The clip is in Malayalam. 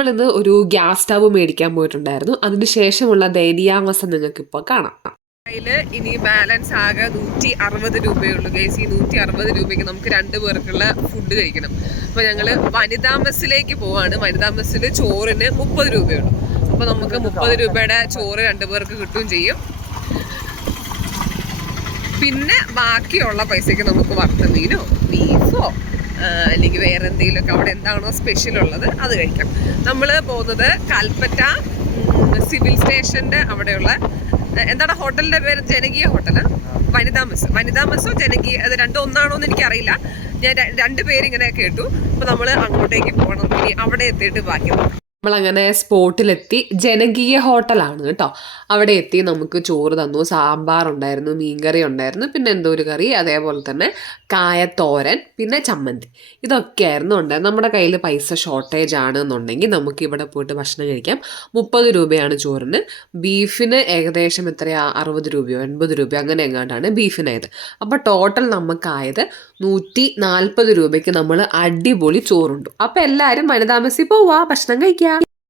നമ്മളിന്ന് ഒരു ഗ്യാസ് സ്റ്റവ് മേടിക്കാൻ പോയിട്ടുണ്ടായിരുന്നു. അതിന് ശേഷമുള്ള ദയനീയാവസ്ഥ നിങ്ങൾക്ക് ഇപ്പോൾ കാണാം. കയ്യിൽ ഇനി ബാലൻസ് ആകെ നൂറ്റി അറുപത് രൂപയുള്ളൂ. ഗൈസ് ഈ നൂറ്റി അറുപത് രൂപയ്ക്ക് നമുക്ക് രണ്ട് പേർക്കുള്ള ഫുഡ് കഴിക്കണം. അപ്പൊ ഞങ്ങൾ വനിതാ മെസ്സിലേക്ക് പോവാണ്. വനിതാ മെസ്സിൽ ചോറിന് മുപ്പത് രൂപയുള്ളൂ. അപ്പൊ നമുക്ക് മുപ്പത് രൂപയുടെ ചോറ് രണ്ട് പേർക്ക് കിട്ടുകയും ചെയ്യും. പിന്നെ ബാക്കിയുള്ള പൈസക്ക് നമുക്ക് വറുത്ത മീനോ ബീഫോ അല്ലെങ്കിൽ വേറെ എന്തെങ്കിലുമൊക്കെ അവിടെ എന്താണോ സ്പെഷ്യൽ ഉള്ളത് അത് കഴിക്കാം. നമ്മൾ പോകുന്നത് കൽപ്പറ്റ സിവിൽ സ്റ്റേഷന്റെ അവിടെയുള്ള എന്താണ് ഹോട്ടലിന്റെ പേര്? ജനകീയ ഹോട്ടൽ വനിതാ മെസ് വനിതാ മെസ്സോ ജനകീയ അത് രണ്ടും ഒന്നാണോ എന്ന് എനിക്കറിയില്ല. ഞാൻ രണ്ട് പേരിങ്ങനെ കേട്ടു. അപ്പൊ നമ്മൾ അങ്ങോട്ടേക്ക് പോകണം. ഇനി അവിടെ എത്തിയിട്ട് ബാക്കി നോക്കാം. നമ്മളങ്ങനെ സ്പോട്ടിലെത്തി ജനകീയ ഹോട്ടലാണ് കേട്ടോ. അവിടെ എത്തി നമുക്ക് ചോറ് തന്നു സാമ്പാർ ഉണ്ടായിരുന്നു മീൻകറി ഉണ്ടായിരുന്നു പിന്നെ എന്തോ ഒരു കറി അതേപോലെ തന്നെ കായത്തോരൻ പിന്നെ ചമ്മന്തി. ഇതൊക്കെയായിരുന്നു ഉണ്ടായത് നമ്മുടെ കയ്യിൽ പൈസ ഷോർട്ടേജ് ആണ് എന്നുണ്ടെങ്കിൽ നമുക്ക് ഇവിടെ പോയിട്ട് ഭക്ഷണം കഴിക്കാം. മുപ്പത് രൂപയാണ് ചോറിന്. ബീഫിന് ഏകദേശം എത്രയാ? അറുപത് രൂപയോ എൺപത് രൂപയോ അങ്ങനെ എങ്ങാണ്ടാണ് ബീഫിനായത്. അപ്പോൾ ടോട്ടൽ നമുക്കായത് നൂറ്റി നാൽപ്പത് രൂപയ്ക്ക് നമ്മൾ അടിപൊളി ചോറുണ്ടു. അപ്പോൾ എല്ലാവരും വനിതാമസി പോവാ ഭക്ഷണം കഴിക്കാം.